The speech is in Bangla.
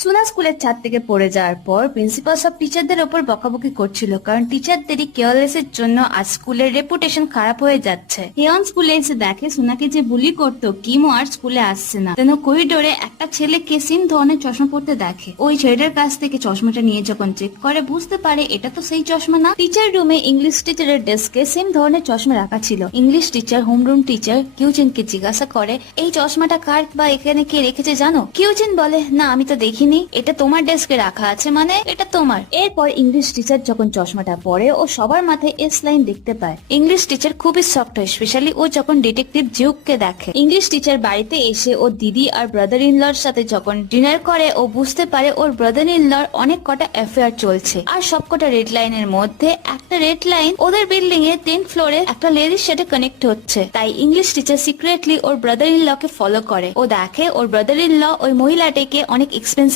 সুনা স্কুলের ছাদ থেকে পড়ে যাওয়ার পর প্রিন্সিপাল সব টিচারদের ওপর বকাবকি করছিল, কারণ টিচারদেরই কেয়ারলেস এর জন্য আজ স্কুলের রেপুটেশন খারাপ হয়ে যাচ্ছে। হিয়ন স্কুলে এসে দেখে সুনাকে যে বুলি করতো কিমো আর স্কুলে আসছে না। তেন করিডোরে একটা ছেলেকে সেম ধরনের চশমা পড়তে দেখে। ওই ছেলেটার কাছ থেকে চশমাটা নিয়ে যখন চেক করে বুঝতে পারে এটা তো সেই চশমা না। টিচার রুমে ইংলিশ টিচারের ডেস্কে সেম ধরনের চশমা রাখা ছিল। ইংলিশ টিচার হোমরুম টিচার কিউজিনকে জিজ্ঞাসা করে, এই চশমাটা কার বা এখানে কে রেখেছে জানো? কিউজিন বলে, না আমি তো দেখিনি, এটা তোমার ডেস্কে রাখা আছে, মানে এটা তোমার। এরপর ইংলিশ টিচার যখন চশমাটা পরে ও সবার মাথায় এস লাইন দেখতে পায়। ইংলিশ টিচার খুবই শক্ট হয়, স্পেশালি ও যখন ডিটেকটিভ জিউককে দেখে। ইংলিশ টিচার বাড়িতে এসে ও দিদি আর ব্রাদার ইন লর সাথে যখন ডিনার করে ও বুঝতে পারে ওর ব্রাদার ইন লর অনেক কটা অ্যাফেয়ার চলছে, আর সবকটা রেড লাইনের মধ্যে একটা রেড লাইন ওদের বিল্ডিং এ 10th ফ্লোরে একটা লেডির সাথে কানেক্ট হচ্ছে। তাই English teacher secretly or brother in law K follow করে। ও দেখে ওর ব্রাদার ইন ল ওই মহিলাটিকে অনেক এক্সপেন্সিভ